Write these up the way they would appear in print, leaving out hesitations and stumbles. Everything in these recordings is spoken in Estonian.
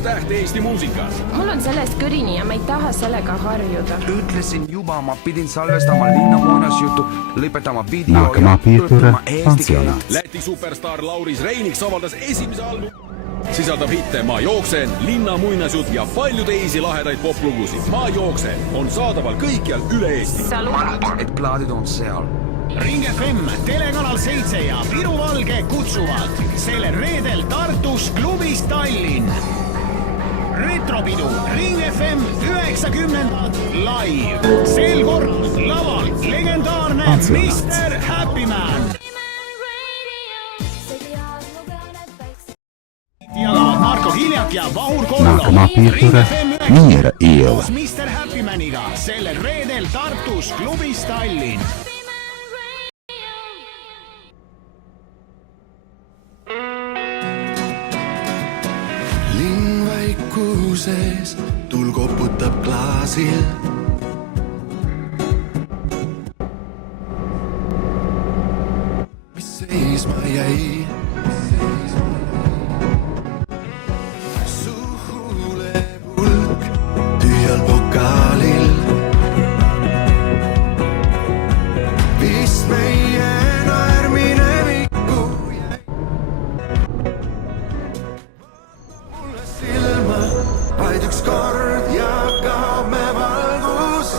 Täht Eesti muusikas. Mul on sellest kõrini ja ma ei taha sellega harjuda. Ütlesin juba, ma pidin salvestama linna muinasjutu, lõpetama video Nākamā pietura Francijā. Läti superstaar Lauris Reiniks avaldas esimese albumi. Sisaldab hitte Ma jooksen, Linna muinasjut ja palju teisi lahedaid poplugusid. Ma jooksen on saadaval kõikjal üle Eesti. Et plaadid on seal. Ring FM, telekanal 7 ja Viru Valge kutsuvad sellel reedel Tartus klubis Tallinn. Retropidu Ring FM 90 live. Sel korral laval legendaarne Mr. Happy Man. Jagavad Marko Hiljak ja Vahur Kollo. Nākamā pietura Miera iela. Mr. Happy Maniga sellel reedel Tartus klubis Tallinn. Sees, tul koputab klaasil. Mis seisma jäi? Suhule pulk tühjal pokaalil. Vist meie naermine vikku jäi. Mulle silma vaid üks kord jagab me valgus.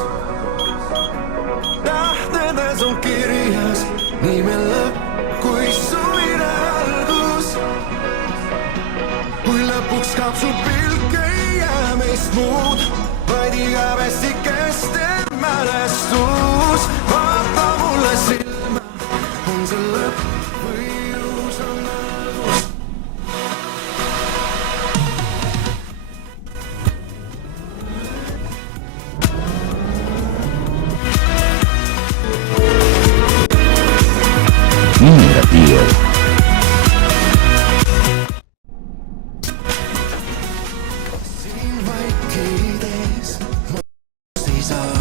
Tähtedes on kirjas nime lõpp kui suvine algus. Kui lõpuks kaob su pilk, ei jää meist muud, vaid igavesti kestab mälestus. Vaata mulle silma, on see lõpp või uus on algus. Miera iela. Siin vaikides ma ei saa.